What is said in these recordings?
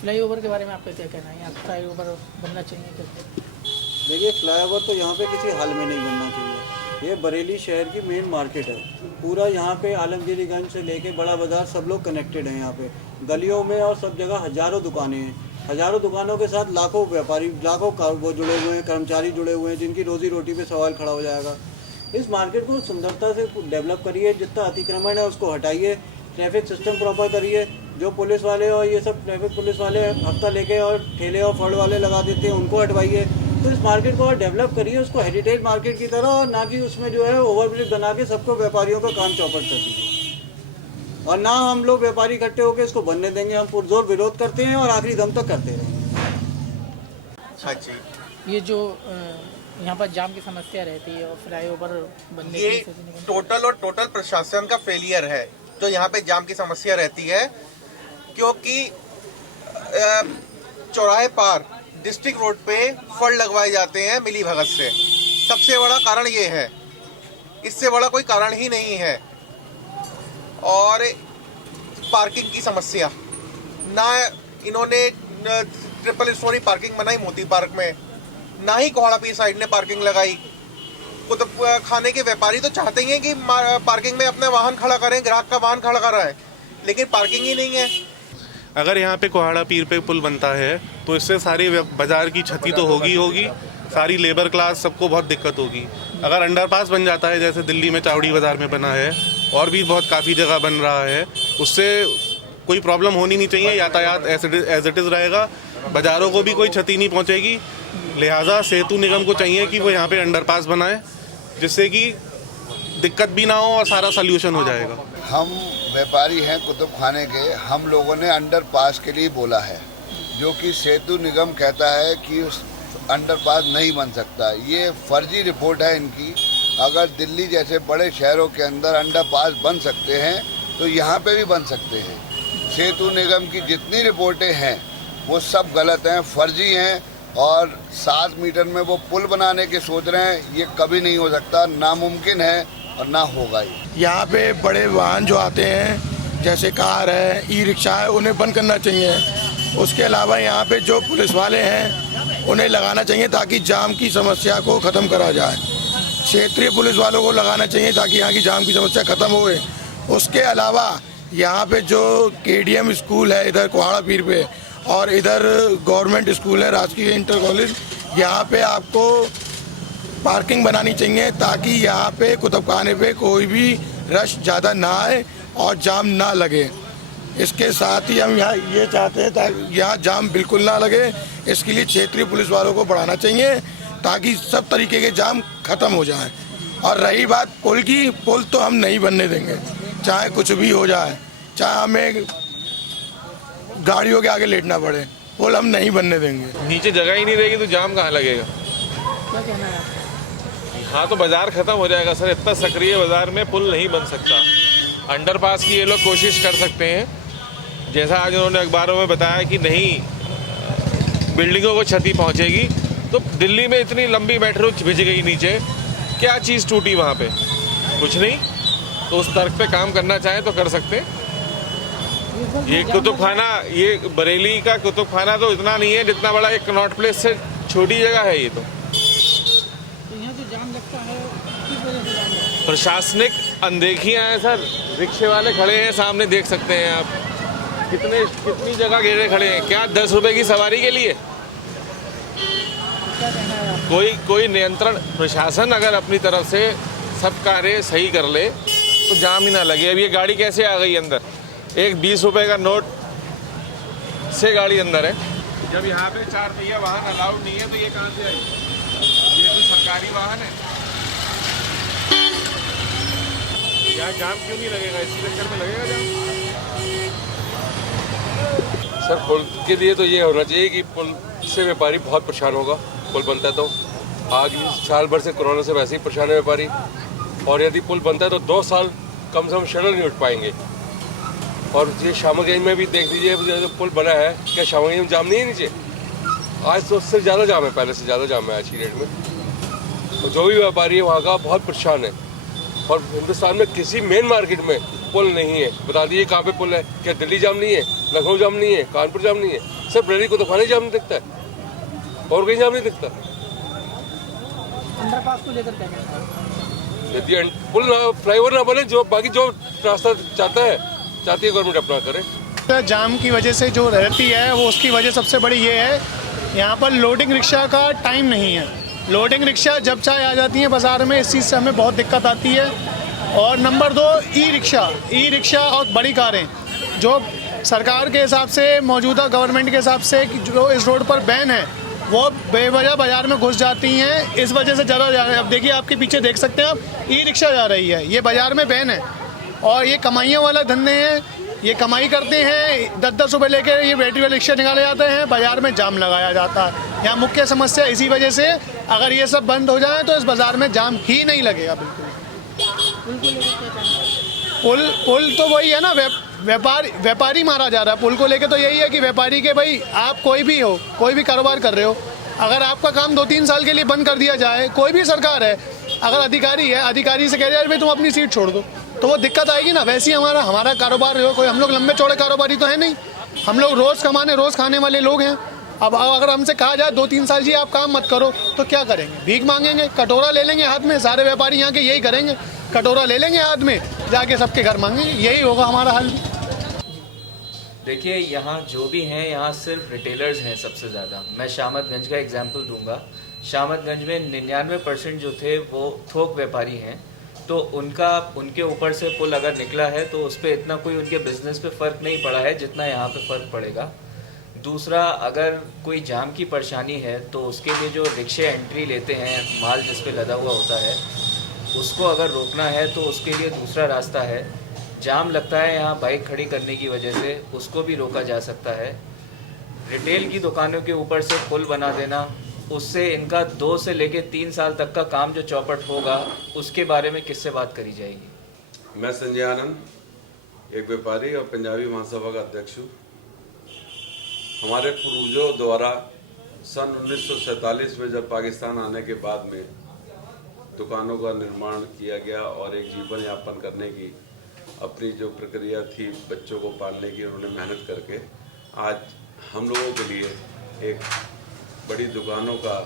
Flyover के बारे में आपका क्या कहना है? यहाँ फ्लाईओवर बनना चाहिए क्या? देखिए, फ्लाईओवर तो यहाँ पे किसी हाल में नहीं बनना चाहिए। ये बरेली शहर की मेन मार्केट है। पूरा यहाँ पे आलमगीरीगंज से लेके बड़ा बाज़ार सब लोग कनेक्टेड हैं। यहाँ पे गलियों में और सब जगह हज़ारों दुकानें हैं। हज़ारों दुकानों के साथ लाखों व्यापारी, लाखों वो जुड़े हुए हैं, कर्मचारी जुड़े हुए हैं, जिनकी रोज़ी रोटी पे सवाल खड़ा हो जाएगा। इस मार्केट को सुंदरता से डेवलप करिए, जितना अतिक्रमण है उसको हटाइए, ट्रैफिक सिस्टम प्रॉपर करिए। जो पुलिस वाले और ये सब ट्रैफिक पुलिस वाले हफ्ता लेके और ठेले और फड़ वाले लगा देते हैं, उनको हटवाइए। तो इस मार्केट को और डेवलप करिए, उसको हेरिटेज मार्केट की तरह, और ना कि उसमें जो है ओवरब्रिज बना के सबको व्यापारियों का काम चौपट कर दीजिए। और ना हम लोग व्यापारी इकट्ठे होकर इसको बनने देंगे। हम पुरजोर विरोध करते हैं और आखिरी दम तक करते रहेंगे। अच्छा जी, ये जो यहाँ पर जाम की समस्या रहती है और फ्लाईओवर बनने ये टोटल प्रशासन का फेलियर है जो यहाँ पे जाम की समस्या रहती है, क्योंकि चौराहे पार डिस्ट्रिक्ट रोड पे फड़ लगवाए जाते हैं मिली भगत से। सबसे बड़ा कारण ये है, इससे बड़ा कोई कारण ही नहीं है। और पार्किंग की समस्या, ना इन्होंने ट्रिपल स्टोरी पार्किंग बनाई मोती पार्क में, ना ही कोहाड़ा पीर साइड ने पार्किंग लगाई। कुतुब खाने के व्यापारी तो चाहते ही हैं कि पार्किंग में अपना वाहन खड़ा करें, ग्राहक का वाहन खड़ा कराएं, लेकिन पार्किंग ही नहीं है। अगर यहाँ पे कोहाड़ा पीर पे पुल बनता है तो इससे सारी बाजार की क्षति तो होगी, सारी लेबर क्लास सबको बहुत दिक्कत होगी। अगर अंडरपास बन जाता है, जैसे दिल्ली में चावड़ी बाजार में बना है और भी बहुत काफ़ी जगह बन रहा है, उससे कोई प्रॉब्लम होनी नहीं चाहिए। यातायात एज इट इज़ रहेगा, बाज़ारों को भी कोई क्षति नहीं पहुँचेगी। लिहाजा सेतु निगम को चाहिए कि वो यहाँ पे अंडरपास बनाए, जिससे कि दिक्कत भी ना हो और सारा सल्यूशन हो जाएगा। हम व्यापारी हैं कुतुब खाने के, हम लोगों ने अंडरपास के लिए बोला है, जो कि सेतु निगम कहता है कि उस अंडरपास नहीं बन सकता। ये फर्जी रिपोर्ट है इनकी। अगर दिल्ली जैसे बड़े शहरों के अंदर अंडरपास बन सकते हैं तो यहाँ पे भी बन सकते हैं। सेतु निगम की जितनी रिपोर्टें हैं वो सब गलत हैं, फर्जी हैं, और 7 मीटर में वो पुल बनाने के सोच रहे हैं। ये कभी नहीं हो सकता, नामुमकिन है और ना होगा ही। यहाँ पे बड़े वाहन जो आते हैं, जैसे कार है, ई रिक्शा है, उन्हें बंद करना चाहिए। उसके अलावा यहाँ पे जो पुलिस वाले हैं उन्हें लगाना चाहिए ताकि जाम की समस्या को ख़त्म करा जाए। क्षेत्रीय पुलिस वालों को लगाना चाहिए ताकि यहाँ की जाम की समस्या ख़त्म होए। उसके अलावा यहाँ पे जो KDM स्कूल है इधर कोहाड़ा पीर पे, और इधर गवर्नमेंट स्कूल है राजकीय इंटर कॉलेज, यहाँ पे आपको पार्किंग बनानी चाहिए ताकि यहाँ पे कुतुबखाने पे कोई भी रश ज़्यादा ना आए और जाम ना लगे। इसके साथ ही हम यहाँ ये चाहते हैं ताकि यहाँ जाम बिल्कुल ना लगे। इसके लिए क्षेत्रीय पुलिस वालों को बढ़ाना चाहिए ताकि सब तरीके के जाम ख़त्म हो जाएं। और रही बात पुल की, पुल तो हम नहीं बनने देंगे, चाहे कुछ भी हो जाए, चाहे हमें गाड़ियों के आगे लेटना पड़े, पुल हम नहीं बनने देंगे। नीचे जगह ही नहीं रहेगी तो जाम कहाँ लगेगा? क्या कहना है आपका? हाँ, तो बाजार खत्म हो जाएगा सर। इतना सक्रिय बाजार में पुल नहीं बन सकता। अंडरपास की ये लोग कोशिश कर सकते हैं, जैसा आज उन्होंने अखबारों में बताया कि नहीं बिल्डिंगों को क्षति पहुंचेगी। तो दिल्ली में इतनी लंबी मेट्रो भिज गई नीचे, क्या चीज़ टूटी वहाँ पे? कुछ नहीं। तो उस तर्क पे काम करना चाहें तो कर सकते हैं। ये कुतुब खाना, ये बरेली का कुतुब खाना तो इतना नहीं है जितना बड़ा एक कनॉट प्लेस से छोटी जगह है ये। तो यहाँ जो जाम लगता है किस वजह से जाम लगता है? प्रशासनिक अनदेखियां हैं सर। रिक्शे वाले खड़े हैं सामने, देख सकते हैं आप, कितनी जगह घेरे खड़े हैं। क्या 10 रुपए की सवारी के लिए? क्या कहना है आपका? कोई नियंत्रण, प्रशासन अगर अपनी तरफ से सब कार्य सही कर ले तो जाम ही ना लगे। अब ये गाड़ी कैसे आ गई अंदर? एक 20 रुपए का नोट से गाड़ी अंदर है। जब यहाँ पे 4 पहिया वाहन अलाउड नहीं है तो ये कहाँ से आई? ये तो सरकारी वाहन है। यहाँ जाम क्यों नहीं लगेगा? इसी चक्कर में लगेगा जाम। सर, पुल के लिए तो ये होना चाहिए कि पुल से व्यापारी बहुत परेशान होगा। पुल बनता है तो आगे साल भर से कोरोना से वैसे ही परेशान है व्यापारी, और यदि पुल बनता है तो 2 साल कम से कम शटर नहीं उठ पाएंगे। और ये शामगंज में भी देख लीजिए, जो पुल बना है, क्या शामगंज में जाम नहीं है नीचे? आज तो उससे ज़्यादा जाम है, पहले से ज़्यादा जाम है आज की डेट में। तो जो भी व्यापारी है वहाँ का बहुत परेशान है। और हिंदुस्तान में किसी मेन मार्केट में पुल नहीं है। बता दीजिए कहाँ पे पुल है? क्या दिल्ली जाम नहीं है, लखनऊ जाम नहीं है, कानपुर जाम नहीं है? सिर्फ बरेली कुतुबखाना जाम दिखता है और कहीं जाम नहीं दिखता। अंडरपास को लेकर क्या कहना है? यदि पुल फ्लाईओवर ना बने, जो बाकी जो रास्ता चाहती है गवर्नमेंट अपना करे। जाम की वजह से जो रहती है वो उसकी वजह सबसे बड़ी ये है, यहाँ पर लोडिंग रिक्शा का टाइम नहीं है। लोडिंग रिक्शा जब चाहे आ जाती है बाज़ार में, इस चीज़ से हमें बहुत दिक्कत आती है। और नंबर 2 ई रिक्शा और बड़ी कारें जो सरकार के हिसाब से, मौजूदा गवर्नमेंट के हिसाब से जो इस रोड पर बैन है, वो बेवजह बाज़ार में घुस जाती हैं। इस वजह से ज़्यादा जा रहे हैं। अब देखिए, आपके पीछे देख सकते हैं आप, ई रिक्शा जा रही है, ये बाज़ार में बैन है। और ये कमाइयों वाला धंधे हैं, ये कमाई करते हैं। 10-10 रुपये लेके ये बैटरी वाले रिक्शा निकाले जाते हैं, बाज़ार में जाम लगाया जाता है। यहाँ मुख्य समस्या इसी वजह से, अगर ये सब बंद हो जाए तो इस बाज़ार में जाम ही नहीं लगेगा बिल्कुल। पुल तो वही है ना, व्यापारी मारा जा रहा है। पुल को लेके तो यही है कि व्यापारी के, भाई आप कोई भी हो, कोई भी कारोबार कर रहे हो, अगर आपका काम 2-3 साल के लिए बंद कर दिया जाए, कोई भी सरकार है, अगर अधिकारी है, अधिकारी से कह रहे हैं भाई तुम अपनी सीट छोड़ दो, तो वो दिक्कत आएगी ना। वैसे ही हमारा कारोबार हो, कोई हम लोग लंबे चौड़े कारोबारी तो है नहीं, हम लोग रोज़ कमाने रोज़ खाने वाले लोग हैं। अब अगर हमसे कहा जाए 2-3 साल जी आप काम मत करो, तो क्या करेंगे? भीख मांगेंगे, कटोरा ले लेंगे हाथ में। सारे व्यापारी यहाँ के यही करेंगे, कटोरा ले लेंगे हाथ में, जाके सबके घर मांगेंगे। यही होगा हमारा हाल। देखिए, यहाँ जो भी हैं, यहाँ सिर्फ रिटेलर्स हैं सबसे ज़्यादा। मैं शामतगंज का एग्जांपल दूंगा। शामतगंज में 99% जो थे वो थोक व्यापारी हैं, तो उनके ऊपर से पुल अगर निकला है तो उस पर इतना कोई उनके बिजनेस पे फ़र्क नहीं पड़ा है जितना यहाँ पे फ़र्क पड़ेगा। दूसरा, अगर कोई जाम की परेशानी है तो उसके लिए जो रिक्शे एंट्री लेते हैं, माल जिस पे लदा हुआ होता है, उसको अगर रोकना है तो उसके लिए दूसरा रास्ता है। जाम लगता है यहाँ बाइक खड़ी करने की वजह से, उसको भी रोका जा सकता है। रिटेल की दुकानों के ऊपर से पुल बना देना, उससे इनका 2 से लेके 3 साल तक का काम जो चौपट होगा, उसके बारे में किससे बात करी जाएगी? मैं संजय आनंद, एक व्यापारी और पंजाबी महासभा का अध्यक्ष हूँ। हमारे पूर्वजों द्वारा सन 1947 में जब पाकिस्तान आने के बाद में दुकानों का निर्माण किया गया और एक जीवन यापन करने की अपनी जो प्रक्रिया थी, बच्चों को पालने की, उन्होंने मेहनत करके आज हम लोगों के लिए एक बड़ी दुकानों का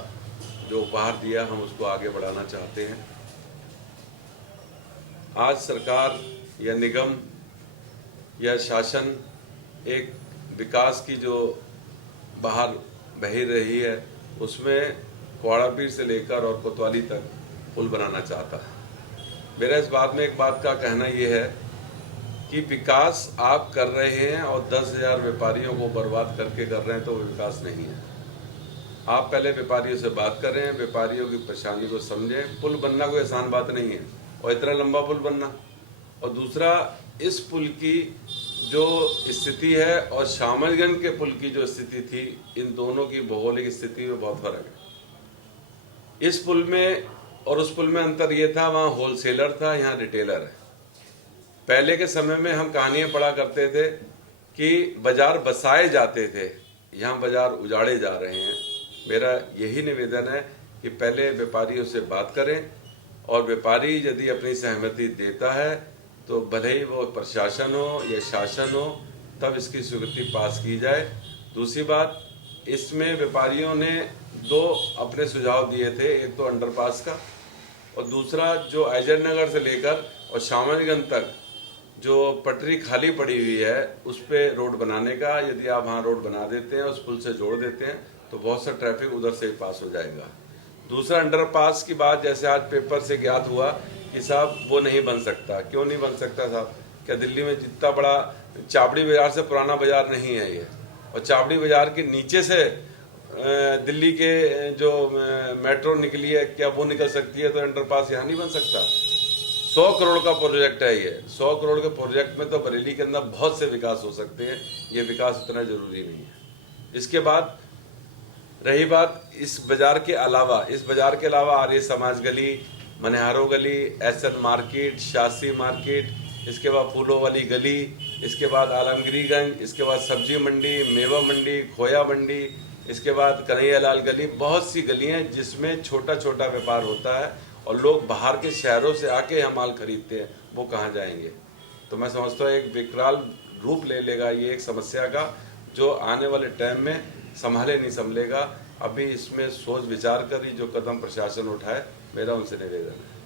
जो उपहार दिया, हम उसको आगे बढ़ाना चाहते हैं। आज सरकार या निगम या शासन एक विकास की जो बाहर बही रही है, उसमें कुहाड़ा पीर से लेकर और कोतवाली तक पुल बनाना चाहता है। मेरा इस बात में एक बात का कहना ये है कि विकास आप कर रहे हैं और 10,000 व्यापारियों को बर्बाद करके कर रहे हैं, तो वो विकास नहीं है। आप पहले व्यापारियों से बात करें, व्यापारियों की परेशानी को समझें। पुल बनना कोई आसान बात नहीं है, और इतना लंबा पुल बनना। और दूसरा, इस पुल की जो स्थिति है और शामतगंज के पुल की जो स्थिति थी, इन दोनों की भौगोलिक स्थिति में बहुत फर्क है। इस पुल में और उस पुल में अंतर ये था, वहाँ होलसेलर था, यहाँ रिटेलर है। पहले के समय में हम कहानियाँ पढ़ा करते थे कि बाजार बसाए जाते थे, यहाँ बाजार उजाड़े जा रहे हैं। मेरा यही निवेदन है कि पहले व्यापारियों से बात करें, और व्यापारी यदि अपनी सहमति देता है तो भले ही वो प्रशासन हो या शासन हो, तब इसकी स्वीकृति पास की जाए। दूसरी बात, इसमें व्यापारियों ने 2 अपने सुझाव दिए थे, एक तो अंडरपास का, और दूसरा जो अजय नगर से लेकर और शामतगंज तक जो पटरी खाली पड़ी हुई है, उस पर रोड बनाने का। यदि आप वहाँ रोड बना देते हैं, उस पुल से जोड़ देते हैं, तो बहुत सा ट्रैफिक उधर से ही पास हो जाएगा। दूसरा, अंडरपास की बात, जैसे आज पेपर से ज्ञात हुआ कि साहब वो नहीं बन सकता। क्यों नहीं बन सकता साहब? क्या दिल्ली में जितना बड़ा चावड़ी बाजार से पुराना बाजार नहीं है ये? और चावड़ी बाजार के नीचे से दिल्ली के जो मेट्रो निकली है, क्या वो निकल सकती है? तो अंडरपास यहाँ नहीं बन सकता। 100 करोड़ का प्रोजेक्ट है ये। 100 करोड़ के प्रोजेक्ट में तो बरेली के अंदर बहुत से विकास हो सकते हैं, ये विकास उतना जरूरी नहीं है। इसके बाद रही बात इस बाजार के अलावा, इस बाजार के अलावा आर्य समाज गली, मनिहारों गली, एसएन मार्केट, शासी मार्केट, इसके बाद फूलों वाली गली, इसके बाद आलमगिरीगंज, इसके बाद सब्जी मंडी, मेवा मंडी, खोया मंडी, इसके बाद कन्हैयालाल गली, बहुत सी गलियां जिसमें छोटा छोटा व्यापार होता है और लोग बाहर के शहरों से आके यहाँ माल खरीदते हैं। वो कहाँ जाएंगे? तो मैं समझता हूँ एक विकराल रूप ले लेगा ये एक समस्या का, जो आने वाले टाइम में संभाले नहीं संभलेगा। अभी इसमें सोच विचार कर ही जो कदम प्रशासन उठाए, मेरा उनसे निवेदन है।